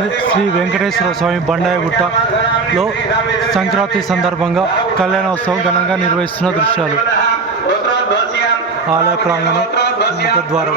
పట్టణంలోని శ్రీ వెంకటేశ్వర స్వామి బండాయగుట్టలో సంక్రాంతి సందర్భంగా కళ్యాణోత్సవం ఘనంగా నిర్వహిస్తున్న దృశ్యాలు ఆలయ ప్రాంగణం ముఖద్వారం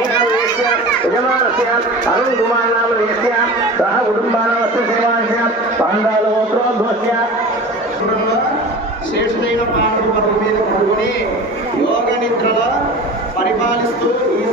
యజమానస్య అరుణ్ కుమార్ నామ వేస్య సహ కుటుంబానవస్య సేవాస్య పాండాలోత్రోద్వస్య శ్రేష్ఠైన ప్రాణుల మీద పడుకుని యోగ నిద్రలో పరిపాలిస్తూ ఈ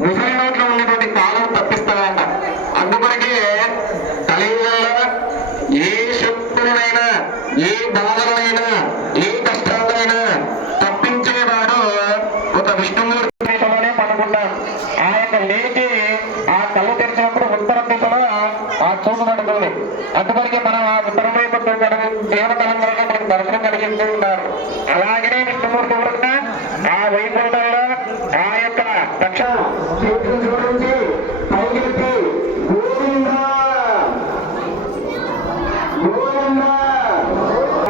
ముసలినోట్లో ఉన్నటువంటి కాలం తప్పిస్తాడంట అందుకొరకే తల్లిదండ్రుల ఏ శక్తులైనా ఏ బాధలైనా ఏ కష్టాలైనా తప్పించేవాడు ఒక విష్ణుమూర్తిలోనే పడుకుంటాం ఆ యొక్క లేచి ఆ కళ్ళు తెరిచినప్పుడు ఉత్తర దిశలో ఆ చూపు పడుతుంది అందువరకు మనం ఆ ఉత్తర వైపు దేవతలందరూ మనకు దర్శనం కలిగిస్తూ ఉన్నారు. అలాగనే విష్ణుమూర్తి కూడా ఆ వైకుంఠంలో ఆ యొక్క దక్ష చేతులు జోడించి పైకెత్తి గోవిందా గోవిందా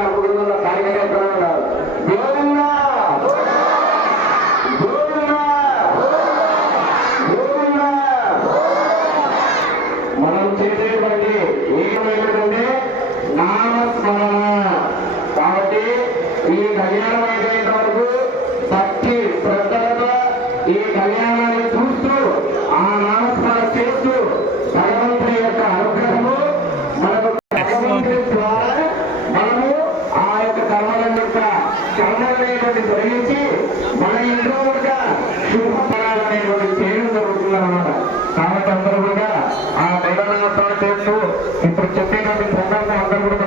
కుటుంబంలో కార్యకర్తలు ఉన్నారు గోవిందా మనం చేసేటువంటి ఏమైనటువంటి నామస్మరణ కాబట్టి ఈ కళ్యాణం అయిపోయేంత వరకు భక్తి అనేటువంటి తొలగించి మన ఇంట్లో కూడా శుభపడాలనేటువంటి చేయడం జరుగుతుంది అనమాట కాబట్టి అందరూ కూడా ఆ మైదానాలు చేస్తూ ఇప్పుడు చెప్పేటువంటి ప్రోగ్రామ్ అందరూ కూడా